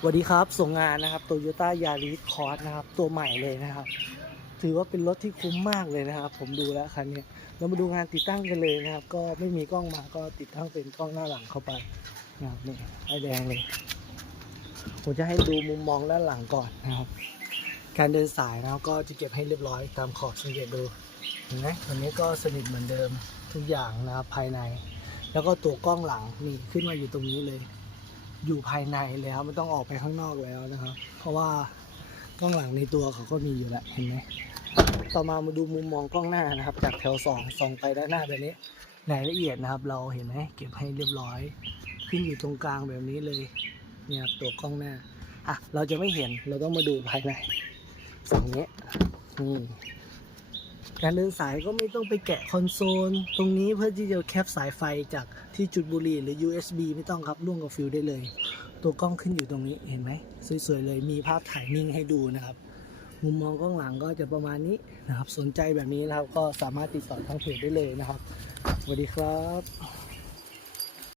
สวัสดีครับ ส่งงานนะครับ Toyota Yaris Cross นะครับ ตัวใหม่เลยนะครับ ถือว่าเป็นรถที่คุ้มมากเลยนะครับ ผมดูแล้วคันนี้เรามาดูงานติดตั้งกันเลยนะครับ ก็ไม่มีกล้องมาก็ติดตั้งเป็นกล้องหน้าหลังเข้าไปนะครับนี่ไอแดงเลยผมจะให้ดูมุมมองด้านหลังก่อนนะครับ การเดินสายนะครับก็จะเก็บให้เรียบร้อยตามขอบสังเกตดูเห็นไหมตัวนี้ก็สนิทเหมือนเดิมทุกอย่างนะครับภายใน แล้วก็ตัวกล้องหลังนี่ขึ้นมาอยู่ตรงนี้เลย อยู่ภายในเลยครับไม่ต้องออกไปข้างนอกแล้วนะครับ เพราะว่ากล้องหลังในตัวเขาก็มีอยู่แล้วเห็นไหมต่อมามาดูมุมมองกล้องหน้านะครับ จากแถวสองส่องไปด้านหน้าแบบนี้รายละเอียดนะครับ เราเห็นไหมเก็บให้เรียบร้อย ขึ้นอยู่ตรงกลางแบบนี้เลย เนี่ยครับตัวกล้องหน้าอะเราจะไม่เห็นเราต้องมาดูภายในฝั่งนี้นี่ การเดินสายก็ไม่ต้องไปแกะคอนโซล ตรงนี้เพื่อที่จะแคปสายไฟจากที่จุดบุหรี่หรือ USB ไม่ต้องครับร่วมกับฟิลได้เลย ตัวกล้องขึ้นอยู่ตรงนี้เห็นไหมสวยๆเลยมีภาพถ่ายนิ่งให้ดูนะครับ มุมมองกล้องหลังก็จะประมาณนี้นะครับ สนใจแบบนี้นะครับก็สามารถติดต่อทางเพจได้เลยนะครับสวัสดีครับ